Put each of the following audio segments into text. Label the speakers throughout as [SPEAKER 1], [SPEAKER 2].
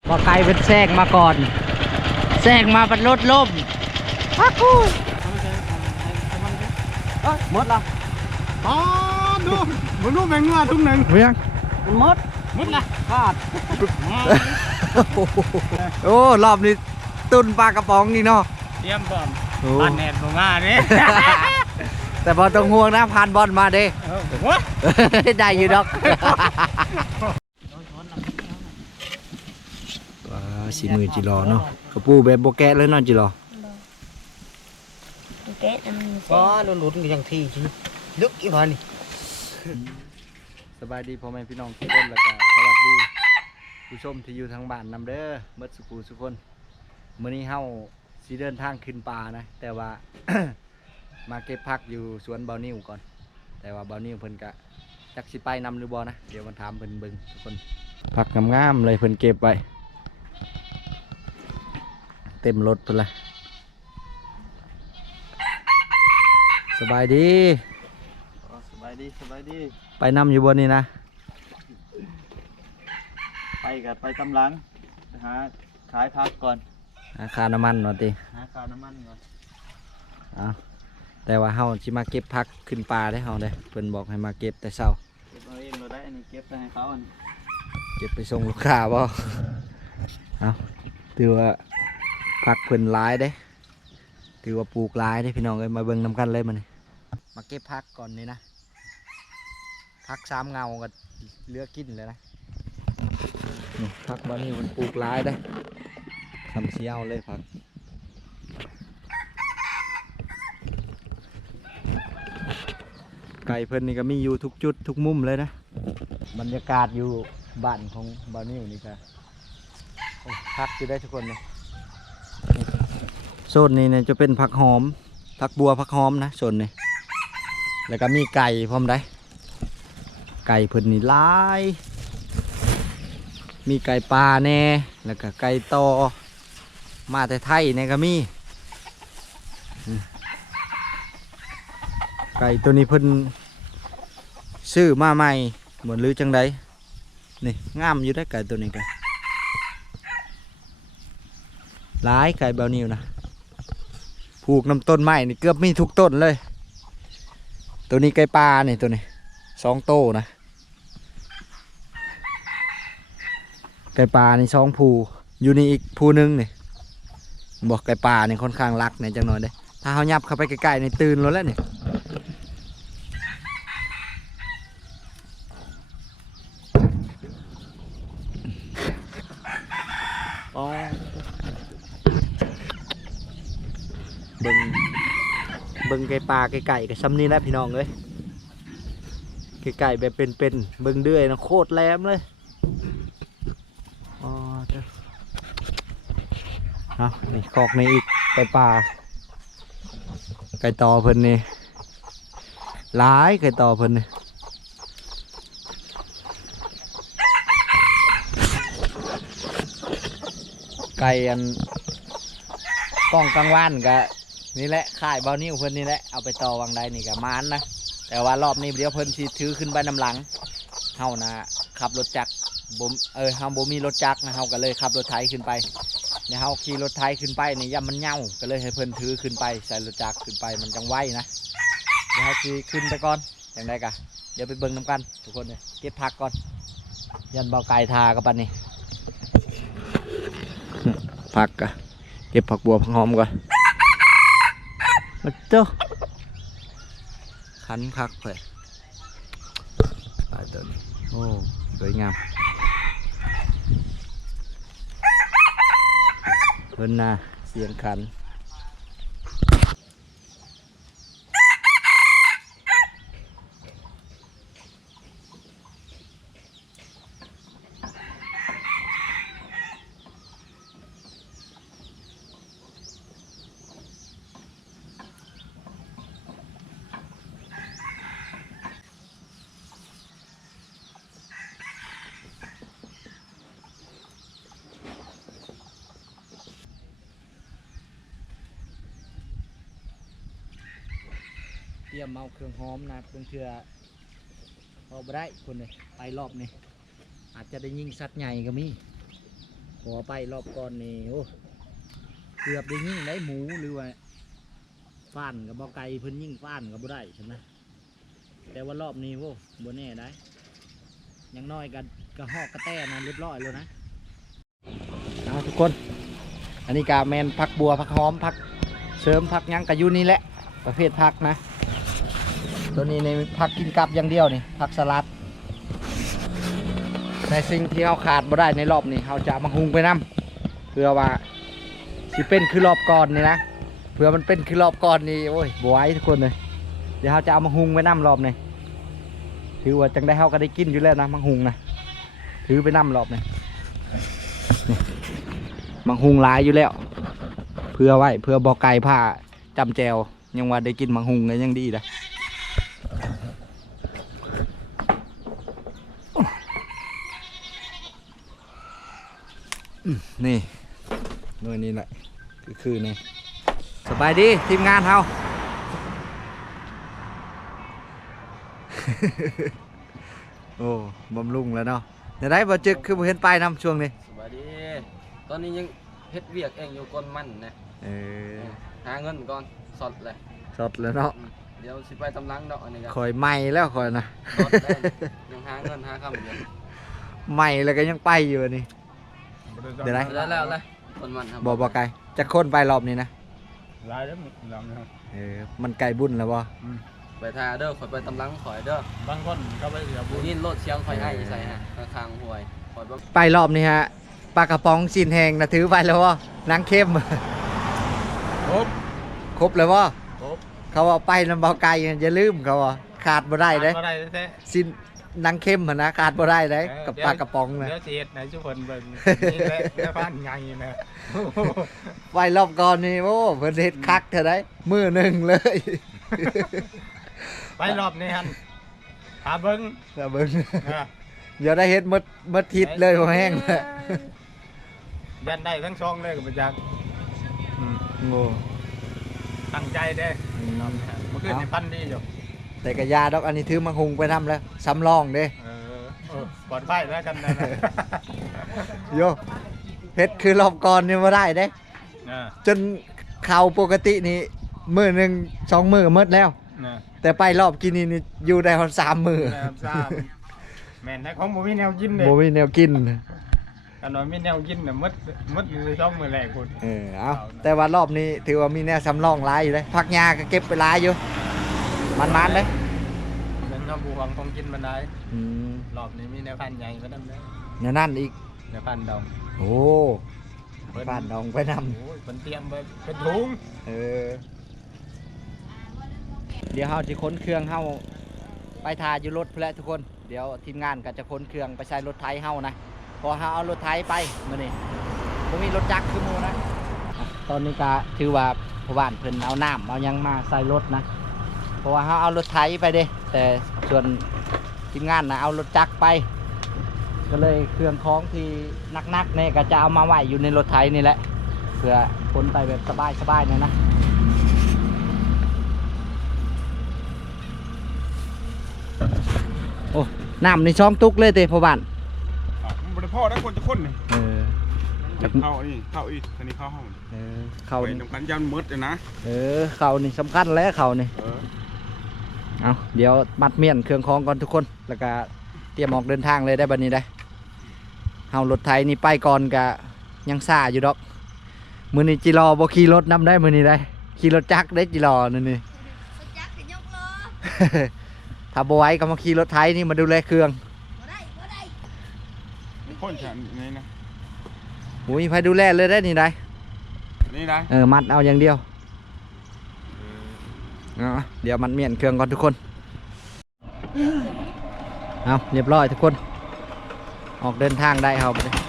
[SPEAKER 1] บ่ไกลเป็นแทรกมาก่อนแทรกมาเป็นรถล่มพักกูหมดละ
[SPEAKER 2] อ๋อดูมันรู้แบ่งเงินทุ่งหนึ่ง
[SPEAKER 1] เพียงมันหมดนะขาดโอ้รอบนี้ตุนปลากระป๋องนี่เนาะ
[SPEAKER 2] เตรียมบอมบ้านแหนบ่มาเนี่ย
[SPEAKER 1] แต่พอต้องห่วงนะผ่านบอลมาเด้ได้อยู่ดอกสีมือจิรอเนาะกระปูแบบโบแกะเลยเนาะจิรอ
[SPEAKER 3] แกะอันนี้
[SPEAKER 1] ก็ลุ้นๆกันอย่างที่ลึกอีกพอนี่สบายดีพ่อแม่พี่น้องทุกคนแล้วก็สวัสดีผู้ชมที่อยู่ทางบ้านนำเด้อเมื่อสุขุสุคนมื้อนี้เฮาสิเดินทางขึ้นป่านะแต่ว่า มาเก็บผักอยู่สวนเบานิวก่อนแต่ว่าเบานิวเพิ่นกะจักสิไปนำหรือบ่นะเดี๋ยวมาถามเพิ่นเบิ่งทุกคนผักงามๆเลยเพิ่นเก็บไว้เต็มรถเพิ่นละสบายดี
[SPEAKER 2] สบายดีสบายดี
[SPEAKER 1] ไปนำอยู่บนนี้นะ
[SPEAKER 2] ไปกับไปกำลังหาขายพักก่อน
[SPEAKER 1] ค่าน้ำมันเนาะติ
[SPEAKER 2] หาค่าน้ำมันก่อน
[SPEAKER 1] แต่ว่าเฮาสิมาเก็บผักขึ้นป่าได้เฮาเด้เพิ่นบอกให้มาเก็บแต่เช้า
[SPEAKER 2] เก็บเอาเองเราได้อันนี้เก็บไปให้เขาอัน
[SPEAKER 1] เก็บไปส่งลูกค้าบ่เอาถือว่าผักเพิ่นหลายเด้ถือว่าปลูกหลายเด้พี่น้องเอ้ยมาเบิ่งนำกันเลยมันมาเก็บผักก่อนนี่นะผัก3เงาก็เหลือกินเลยนะนี่ผักบ่นี่มันปลูกหลายเด้ทำเสียวเลยผักไก่เพิ่นนี่ก็มีอยู่ทุกจุดทุกมุมเลยนะบรรยากาศอยู่บ้านของบ่าวนิ่วนี่ก็พักอยู่ได้ทุกคนเลยโซนนี้เนี่ยจะเป็นผักหอมผักบัวผักหอมนะโซนนี้แล้วก็มีไก่พร้อมได้ไก่เพิ่นนี่หลายมีไก่ปลาแน่แล้วก็ไก่ตอมาแต่ไทยเนี่ยก็มีไก่ตัวนี้เพิ่นซื้อมาใหม่เหมือนลือจังไดนี่งามอยู่ได้ไก่ตัวนี้กันหลายไก่เบานิวนะผูกน้ำต้นไม้นี่เกือบมีทุกต้นเลยตัวนี้ไก่ปลานี่ตัวนี้2 โตนะไก่ปลานี่2 ภูอยู่นี่อีกภูนึงนี่บอกไก่ปลานี่ค่อนข้างรักเนี่ยจังหน่อยเด้ถ้าเขายับเข้าไปใกล้ๆในตื่นแล้วนี่เบิ่งไก่ปลาไก่ไก่กับซ้ำนี่แหละพี่น้องเลยไก่ไก่แบบเป็นเบิ่งเดือยนะโคตรแหลมเลยอ๋อเจ้าเอานี่คอกนี้อีกไก่ปลาไก่ต่อเพิ่นนี่หลายไก่ต่อเพิ่นนี่ไก่อันกล้องกลางวันกะนี่แหละข่ายเบานิ้วเพิ่นนี่แหละเอาไปต่อวังใดนี่กะมานนะแต่ว่ารอบนี้เดี๋ยวเพิ่นสิถือขึ้นไปนำหลังเฮานะขับรถจักรเฮาบ่มีรถจักรนะเฮาก็เลยขับรถไถขึ้นไปเดี๋ยวเฮาขี่รถไถขึ้นไปนี่ย่ำมันเหงาก็เลยให้เพิ่นถือขึ้นไปใส่รถจักรขึ้นไปมันจังไวนะเดี๋ยวเฮาสิขึ้นไปก่อนอย่างไรกะเดี๋ยวไปเบิ่งนำกันทุกคนเลยเก็บผักก่อนยันเบาไก่ทากับปันนี่ผักกะเก็บผักบัวผักหอมก่อนมาเจ้าขันคักเลยปลาตัวนี้โอ้สวยงามเพิ่นน่ะเสียงขันเตรียมเอาเครื่องหอมนะเพื่อนเชื่อพอบ่ได้คนเลยไปรอบนี้อาจจะได้ยิงสัตว์ใหญ่ก็มีคอไปรอบก่อนนี่โอ้เกือบได้ยิ่งได้หมูหรือว่าฟ้านกับบ่ไก่เพิ่นยิ่งฟ้านกับบ่ได้ใช่ไหมแต่ว่ารอบนี้โว้บ่แน่ได้ยังน้อยกันกระหอกกระแตนะเรียบร้อยแล้วนะเอาทุกคนอันนี้กาแมนผักบัวผักหอมผักเสริมผักหยังกะยุนี่แหละประเภทผักนะตัวนี้ในผักกินกับอย่างเดียวนี่ผักสลัดในสิ่งที่เราขาดบ่ได้ในรอบนี้เราจะมาหุงไปน้ำเพื่อว่าสิเป็นคือรอบก่อนนี่นะเพื่อมันเป็นคือรอบก่อนนี่โอ้ยบวยทุกคนเลยเดี๋ยวเราจะเอามาหุงไปน้ำรอบนี้ถือว่าจังได้เราก็ได้กินอยู่แล้วนะมังหุงนะถือไปน้ำรอบนี้มังหุงหลายอยู่แล้วเพื่อไว้เพื่อบอกไก่ผ้าจำแจวยังว่าได้กินมังหุงเลยยังดีนะนี่หน่วยนี้แหละคือนี่สบายดีทีมงานเฮา โอ้บำรุงแล้วเนาะเดี๋ยวได้บ่จึกคือบ่เห็นไปนำช่วงนี้
[SPEAKER 3] สวัสดีตอนนี้ยังเฮ็ดเวียกเองอยู่ก้นมันนะหาเงินก่อนสดเลย
[SPEAKER 1] สดแล้วเนาะ
[SPEAKER 3] เดี๋ยวสิไปตำลังดอกอันนี้ก็
[SPEAKER 1] คอยใหม่แล้วคอยนะ
[SPEAKER 3] สดแล้วยังหาเงินหาคำอยู่
[SPEAKER 1] ใหม่แล้วก็ยังไปอยู่นี่เดี๋ยวได้
[SPEAKER 3] แล้วเลยก้นมันครับ
[SPEAKER 1] บ่ไกลจะค้นไปรอบนี้นะ
[SPEAKER 2] ลายแล้วลำนะ
[SPEAKER 1] มันไกลบุญแล้วบ่
[SPEAKER 3] ไปทาเด้อข่อยไปตำลังข่อยเด้อบ
[SPEAKER 2] างคนก็ไปเสียบุญ
[SPEAKER 3] นี่รถเชียงข่อยให้ใส่ฮะข้างห้วยข่อย
[SPEAKER 1] ไปรอบนี้ฮะปลากระป๋องสินแหงนะถือไปแล้วบ่นางเข้มครบเลยบ่เขาว่าไปนำบ่ไกลอย่าลืมเขาว่าขาดบ่ได้เด้สินนางเข้มนะขาดบ่ได้เด้กับปลากระป๋องนะ
[SPEAKER 2] เดี๋ยวสิเฮ็ดให้ทุกคนเบิ่งนี่แหละแม่บ้านไงนะ
[SPEAKER 1] ไปรอบก่อนนี่โอ้เพิ่นเฮ็ดคักเท่าใดมื้อนึงเลย
[SPEAKER 2] ไปรอบนี้ฮันหาเบิ้ง
[SPEAKER 1] เดี๋ยวได้เฮ็ดมดทิศเลยพอแห้งเลย
[SPEAKER 2] ยันได้ทั้งช่องเลยกับประจักษ์
[SPEAKER 1] โง่
[SPEAKER 2] ตั้งใจเด้เมื่อคืนในปั้นดีอยู่
[SPEAKER 1] แต่กระยาดอกอันนี้ถือมาหุงไปทำแล้วซ้ำลองเด้
[SPEAKER 2] ปลอดภัยแล้วกันนะ
[SPEAKER 1] โยเพชรคือรอบก่อนนี่มาได้เด้จนเข่าปกตินี่มื้อนึง2 มื้อหมดแล้วแต่ไปรอบกินนี่อยู่ได้คน3 มื้อ
[SPEAKER 2] แม่นแต่ของบ่มีแนวกินเลย
[SPEAKER 1] บ่มีแนวกิน
[SPEAKER 2] อันนั้นมีแนวกินน่ะมดอยู่ใน2 มื้อแรกพุ่น
[SPEAKER 1] เอาแต่ว่ารอบนี้ถือว่ามีแนวสำรองหลายอยู่เลยผักหญ้าก็เก็บไปหลายอยู่มันเลย
[SPEAKER 2] เป็นข้าวบูของของกินมันได้รอบนี้มีแนวพันใหญ่ก็นำได้
[SPEAKER 1] แนวนั่นอีก
[SPEAKER 2] แนวพันดอง
[SPEAKER 1] โอ้พันดองไปนำ
[SPEAKER 2] โอ้ยมันเตรียมไปเป็นถุง
[SPEAKER 1] เดี๋ยวเราจะค้นเครื่องเราไปทาอยู่รถเพื่อทุกคนเดี๋ยวทีมงานก็จะค้นเครื่องไปใช้รถไถเฮานะพอเราเอารถไถไปมื้อนี้ผมมีรถจักรคือหมู่นะตอนนี้ก็ถือว่าพ่อบ้านเพิ่นเอาน้ำเอายังมาใส่รถนะเพราะว่าเราเอารถไถไปเด้แต่ส่วนทีมงานนะเอารถจักรไปก็เลยเครื่องของที่นักๆเนี่ยก็จะเอามาไว้อยู่ในรถไถนี่แหละเพื่อคนไปแบบสบายๆนะโอ้น้ำในช่องตุกเลยเต้พ่อบ้าน
[SPEAKER 2] บริพ่อได้คนจะคนเลยเข้าอีกทีนี้เข้าห้อง
[SPEAKER 1] เข้า
[SPEAKER 2] สำคัญยันมืดเลยนะ
[SPEAKER 1] เข้านี่สำคัญแล้วเข้านี่เอาเดี๋ยวมัดเมียนเครื่องคล้องก่อนทุกคนแล้วก็เตรียมออกเดินทางเลยได้บัดนี้ได้เอารถไถนี่ไปก่อนกะยังซ่าอยู่ดอกมือนี้จิรอบ่ขี่รถนำได้มือนี้ได้ขี่รถจักรได้จิรอนี่ถ้าบ่ไหวก็มาขี่รถไถนี่มาดูแลเครื่อง
[SPEAKER 2] พ่นฉันนี่นะ
[SPEAKER 1] โอ้ยไปดูแลเลยได้นี่ได้
[SPEAKER 2] นี่ได้
[SPEAKER 1] มัดเอาอย่างเดียวเดี๋ยวมันเมียนเครื่องก่อนทุกคนเอาเรียบร้อยทุกคนออกเดินทางได้เอาไปเลย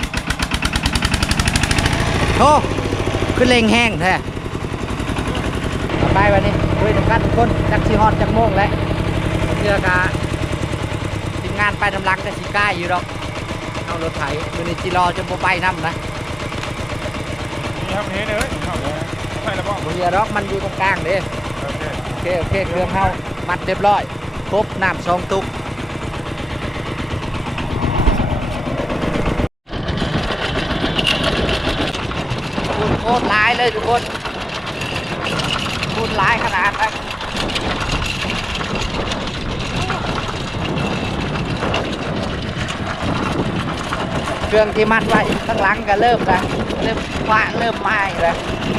[SPEAKER 1] โอ้ขึ้นเร่งแห้งแท้ไปวันนี้ด้วยทุกท่านทุกคนจักชีฮอดจักโมงแล้วเชื่อกาทีมงานไปทำรังแต่สีก้าอยู่ดอกเอารถไถมือนี้จีรอจนโบไปน้ำนะ
[SPEAKER 2] นี่ครับเฮ้ยเลยใช่แล้วป่ะ
[SPEAKER 1] เรือดอกมันอยู่ตรงกลางเด้โอเคเครื่องเข้ามัดเรียบร้อยครบน้ำ2 ตุกตรหลายเลยทุกคนโคตรหลายขนาดเลยเครื่องที่มัดไว้ข้างหลังก็เริ่มแล้วเริ่มคว้าเริ่มไหม้แล้ว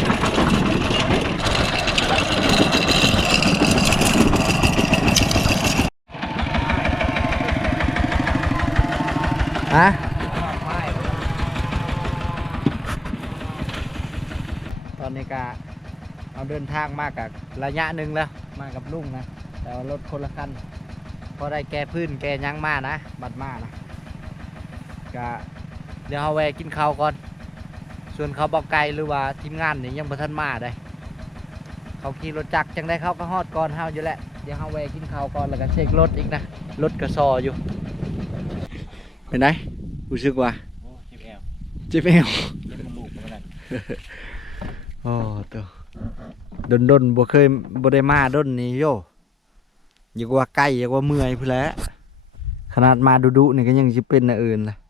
[SPEAKER 1] ฮะตอนนี้ก็เอาเดินทางมากกับระยะหนึ่งแล้วมากับลุงนะแต่ว่ารถคนละคันพอได้แก้พื้นแก้ยั้งมานะบัดมานะก็เดี๋ยวเอาแวะกินข้าวก่อนส่วนเขาบอกไกลหรือว่าทีมงานนี่ยังบ่ทันมาได้เขาขี่รถจักรจังได้เขาก็ฮอดก่อนเฮาอยู่แหละเดี๋ยวเอาแวะกินข้าวก่อนแล้วก็เช็ครถอีกนะรถกระซออยู่เป็นไงรู้สึกว่าเจ็บเอวโอ้ตัวดนบ่เคยบ่ได้มาดนนี่โยอยากว่าใกล้อยากว่าเมื่อยพุ่นแหละขนาดมาดุๆนี่ก็ยังสิเป็นอันอื่นเลย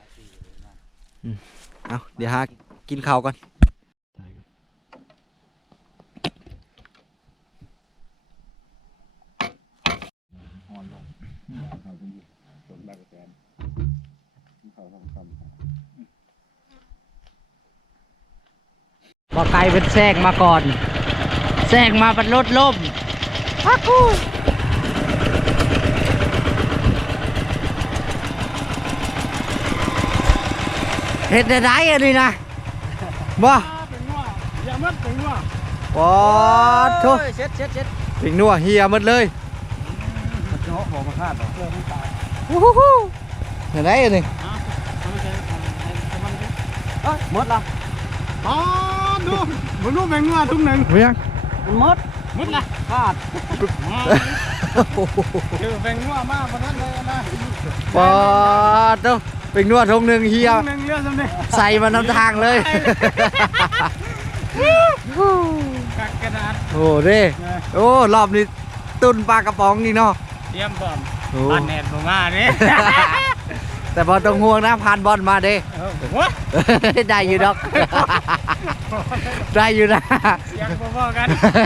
[SPEAKER 1] เอาเดี๋ยวหากินข้าวก่อนบ่ไกลเป็นแทรกมาก่อนแทรกมาเป็นรถล่มพักกูเห็ดได้อันนี้นะบ่
[SPEAKER 2] เป็นงัวอย่ามัดเป็นงัว
[SPEAKER 1] ปอดทุ
[SPEAKER 3] เช็ดเช็ดเช็ด
[SPEAKER 1] ถึงนัวเฮียหมดเลย
[SPEAKER 2] มันจะเหาะบอกมาคาดหรอเพื่อมันตาย
[SPEAKER 1] วู้ฮู้เห็นได้อันนี้
[SPEAKER 3] หมดแล้ว
[SPEAKER 2] อ๋อดูมันรู้แบ่งงัวทุกหนึ่ง
[SPEAKER 1] เมียง
[SPEAKER 3] หมดละขาด
[SPEAKER 2] คือแบ่งงัวมากเพราะนั้นเลยนะ
[SPEAKER 1] ปอดทุเป็นนัวทงหนึ่งเฮีย
[SPEAKER 2] ทุกหนึ่งเรื่องสำเร็จ
[SPEAKER 1] ใส่มานำทางเลย
[SPEAKER 2] กักกระดาษ
[SPEAKER 1] โอ้เด้โอ้รอบนี้ตุนปลากระป๋องนี่เนาะ
[SPEAKER 2] เตรียมพร้อม
[SPEAKER 1] โอ้
[SPEAKER 2] ปานแหนดบ่มาเนี่ย
[SPEAKER 1] แต่พอต้องห่วงนะผ่านบอลมาเด้
[SPEAKER 2] วะ
[SPEAKER 1] ได้อยู่ดอก ได้อยู่นะ
[SPEAKER 2] เสียงพ่อๆกัน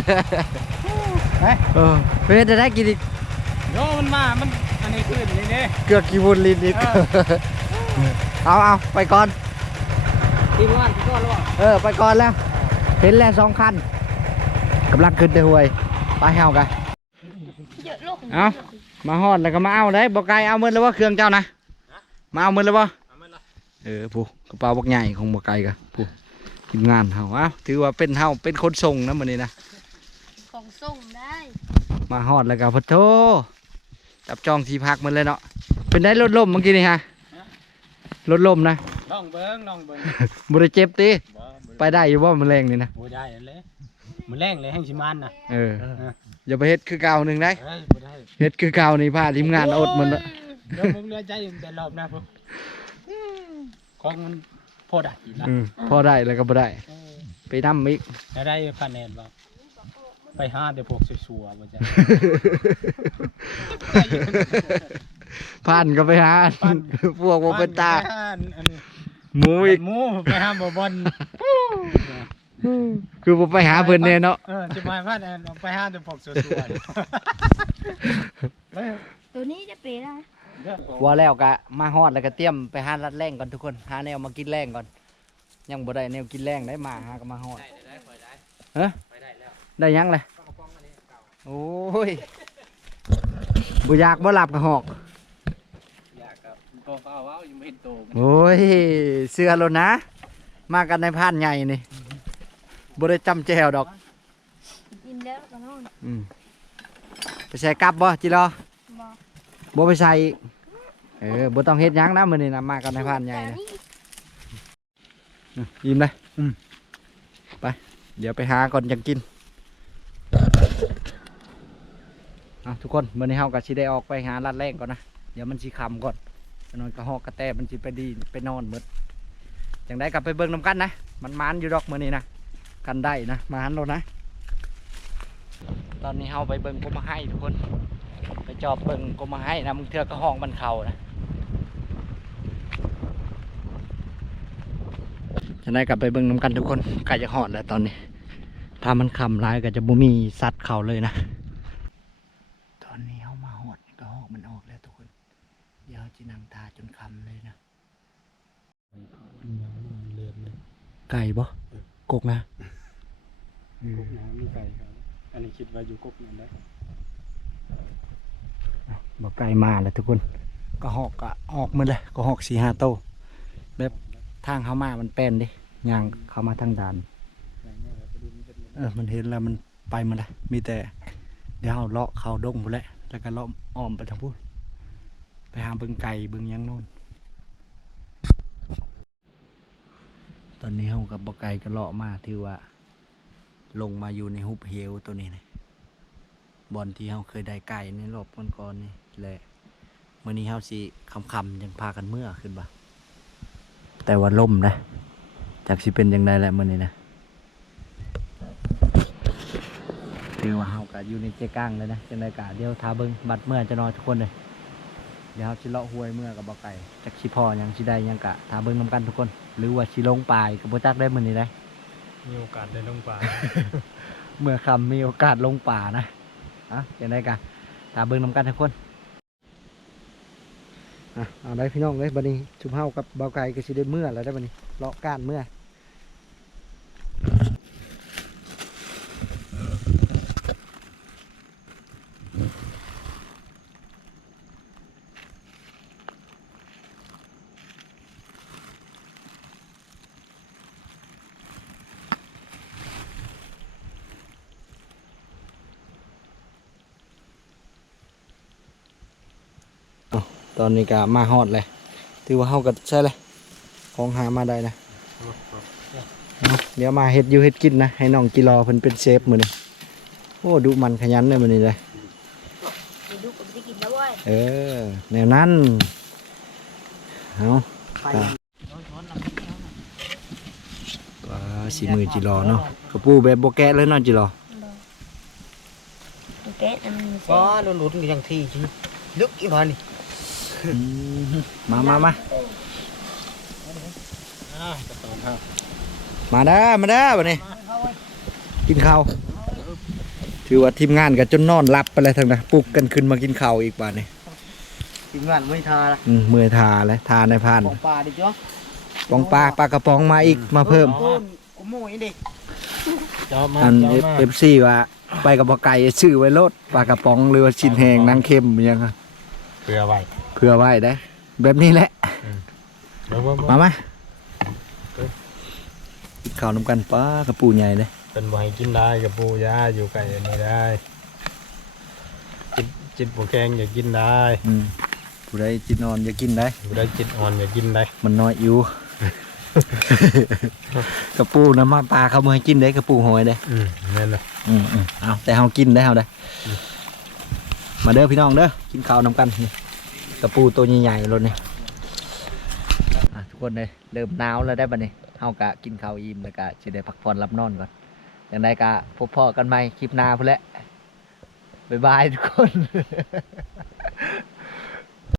[SPEAKER 1] เออเพื่อนจะได้กินอีก
[SPEAKER 2] โยมันมามันอันนี้ขึ้นนี่เนี่ย
[SPEAKER 1] เกือบกี่บุญลินอีก เอาไปก่อน
[SPEAKER 3] ทีมงานที่ก็แล้ว
[SPEAKER 1] ไปก่อนแล้ว เห็นแล้ว2 คันกำลังขึ้นเตะหวยไปเฮากันเอามาฮอดแล้วก็มาเอาได้บอกไกลเอาเมินแล้วว่าเครื่องเจ้านะมาเอาเมินแล้วว่าผู้กระเป๋าบักใหญ่ของบอกไกลกันผู้ทีมงานเฮาถือว่าเป็นเฮาเป็นคนส่งนะมื้อนี้นะ
[SPEAKER 4] ของส่งได้
[SPEAKER 1] มาฮอดแล้วก็พะโทจับจองที่พักมันเลยเนาะเป็นได้รถล่มเมื่อกี้นี่ฮะรถล่มนะ
[SPEAKER 2] น้องเบิ้ง
[SPEAKER 1] บ่ได้เจ็บติไปได้อยู่บ่มันแรงนี่นะ
[SPEAKER 2] โอ้ได้เลยมันแรงเลยแห้งชิมันนะ
[SPEAKER 1] อย่าไปเฮ็ดคือเก่าหนึ่งได้
[SPEAKER 2] บ่ได้
[SPEAKER 1] เฮ็ดคือเก่านี่พาทีมงานอดมันละ
[SPEAKER 2] เดี๋ยวมึงเลือใจแต่รอบหน้าพวกของมันพอได้นะ
[SPEAKER 1] พอได้แล้วก็บ่ได้ ไปนำอีก
[SPEAKER 2] ได้คะแนนบ้างไปหาแต่พวกชัวร์ๆบ่จ้ะ
[SPEAKER 1] ผ่านก็ไปหาพวกบ่เป็นตา
[SPEAKER 2] อันนี้
[SPEAKER 1] หมูอีก
[SPEAKER 2] หมูไปหาบ่บอล
[SPEAKER 1] คือบ่ไปหาเพิ่นแน่เนาะ
[SPEAKER 2] จะมาพาแนนไปหาแต่พวกชัวร์
[SPEAKER 4] ตัวนี้จะเปลี่ยนได้
[SPEAKER 1] ว่าแล้วก็มาฮอดแล้วก็เตรียมไปหารัดแรงก่อนทุกคนหาแนวมากินแรงก่อนยังบ่ได้แนวกินแรงได้มาหาก็มาฮอดฮะได้ยังเลยโอ้ยบ่อยากบ่หลับก็หอก
[SPEAKER 3] อยากกับก็เฝ้าว้าวยังไม่เห็นโต
[SPEAKER 1] โอ้ยเสื้อแล้วนะ มากันในพานใหญ่นี่บ่ได้จำแจวดอก
[SPEAKER 4] กินแล้วก็นอน
[SPEAKER 1] ไปใส่กลับบ่จิรอ
[SPEAKER 4] บอก
[SPEAKER 1] บ่ไปใส่อีกบ่ต้องเฮ็ดหยังนะมื้อนี้นะมากันในพานใหญ่นะอิ่มเลยไปเดี๋ยวไปหาก่อนจังกินทุกคนมื้อนี้เฮาก็สิได้ออกไปหาลาดแรงก่อนนะเดี๋ยวมันสิค่ำก่อนนอนกระหอกกระแตมันสิไปดีไปนอนหมดจังได้กลับไปเบิ่งนำกันนะมันมานอยู่ดอกมื้อนี้นะกันได้นะมานแล้วนะตอนนี้เฮาไปเบิ่งกรมให้ทุกคนไปจอบเบิ่งกรมให้นะมึงเทื่อกระห้องมันเข่านะจะได้กลับไปเบิ่งน้ำกันทุกคนไก่จะหอดแล้วตอนนี้ ถ้ามันคำร้ายก็จะบ่มีสัตว์เขาเลยนะ ตอนนี้เขามาหอดก็หอกมันออกแล้วทุกคน เดี๋ยวจะนั่งทาจนคำเลยนะ
[SPEAKER 2] เลือดเลย
[SPEAKER 1] ไก่บ่กกนะ
[SPEAKER 2] กกน้ำมีไก่ครับอันนี้คิดว่าอยู่กกนั่นได้
[SPEAKER 1] บ่ไก่มาแล้วทุกคน ก็หอกก็ออกมาเลยก็หอก4-5 โตวแบบทางเขามามันแป้นดิย่างเขามาทางด่าน มันเห็นแล้วมันไปมาแล้วมีแต่เดี๋ยวเราเลาะเขาดงหมดแล้วแล้วก็เลาะอ้อมไปทางพูดไปหาเบิ่งไก่เบิ่งหยังโน่นตอนนี้เรากับบ่ไก่ก็เลาะมาถือว่า ลงมาอยู่ในหุบเหวตัวนี้นะบอนที่เราเคยได้ไก่ในรอบก่อนๆนี่แหละมื้อนี้เราสิค่ำๆยังพากันเมื่อขึ้นบ่แต่ว่าล่มนะจากสิเป็นยังไงแหละมื้อนี้นะถือว่าเฮาก็อยู่ในเจ๊ก้างเลยนะจังได๋ก็เดี๋ยวทาเบิ่งบัดเมื่อจะนอนทุกคนเลยเดี๋ยวเฮาสิเลาะห้วยเมื่อกับบ่ไก่จักสิพอหยังสิได้หยังก็ทาเบิ่งนํกันทุกคน หรือว่าสิลงป่าก็บ่จักได้มื้อนี้ได้
[SPEAKER 2] มีโอกาสได้ลงป่า
[SPEAKER 1] เมื่อคำมีโอกาสลงป่านะอย่างไรกันตามเบิ้งนำกันทุกคนเอาได้พี่น้องเลยบัดนี้ชุมเฮากับเบาไก่ก็สิได้เมื่อแล้วได้บัดนี้เลาะก้านเมื่อตอนนี้ก็มาฮอดเลยถือว่าเฮาก็ใช่เลยของหามาได้นะเดี๋ยวมาเฮ็ดอยู่เฮ็ดกินนะให้น้องกิรอเพิ่นเป็นเชฟมื้อนี้โอ้ดุมันขยันเลยมื้อนี้เลย
[SPEAKER 4] ดูกับที่กินแล้วเว้ย
[SPEAKER 1] แนวนั้นเอาว้าสีมือจิรอเนาะกระปูแบบโบแกะเลยเนาะจิรอ
[SPEAKER 4] แก๊สมันมี
[SPEAKER 2] ก็หลุดๆอย่างที่ชิลึกอีกวันนี่
[SPEAKER 1] มา
[SPEAKER 2] กระตอนครับ
[SPEAKER 1] มาเด้อบัดนี้กินข้าวถือว่าทีมงานก็จนนอนหลับไปเลยทั้งนั้นปลุกกันขึ้นมากินข้าวอีกบัดนี้
[SPEAKER 2] ทีมงานไม่ทาละ
[SPEAKER 1] เมื่อยทาเลยทาในพาน
[SPEAKER 2] ของป่าดิจ้ะ
[SPEAKER 1] ปองปลากระป๋องมาอีกมาเพิ่ม
[SPEAKER 2] กูมูอีดิจอมา
[SPEAKER 1] อัน
[SPEAKER 2] จอมา
[SPEAKER 1] เอฟซีว่าไปกับบ่ไก่ชื่อไว้รถปลากระป๋องหรือว่าชิ้นแห้งนางเค็มอิหยังครับ
[SPEAKER 2] เพื่อไว้
[SPEAKER 1] เพื่อไว้ได้ แบบนี้แหละ
[SPEAKER 2] เดี๋ยว
[SPEAKER 1] มากินข้าวน้ำกันป้ากระปูใหญ่เลย
[SPEAKER 2] เป็นบ่ให้กินได้กับปูยาอยู่ไก่อันนี้ได้จิตปูแข็งอย่ากินได้
[SPEAKER 1] ผู้ใดจิตนอนอย่ากินได้
[SPEAKER 2] ปูได้จิตอ่อนอย่ากินได้
[SPEAKER 1] มันน้อยอยู่ กระปูน้ำมาปลาเขาเมื่อให้กินได้กระปูหอยได้
[SPEAKER 2] นั่นแหละ
[SPEAKER 1] เอาแต่เฮากินได้เฮาได้มาเด้อพี่น้องเด้อกินข้าวน้ำกันนี่กระปูตัวใหญ่ๆรถนี่ทุกคนเลยเริ่มหนาวแล้วได้บัดนี้เฮากะกินข้าวอิ่มแล้วก็จะได้พักผ่อนรับนอนก่อนอย่างไรก็พบพ่อกันใหม่คลิปหน้าพุ่นแหละบ๊ายบายทุกคน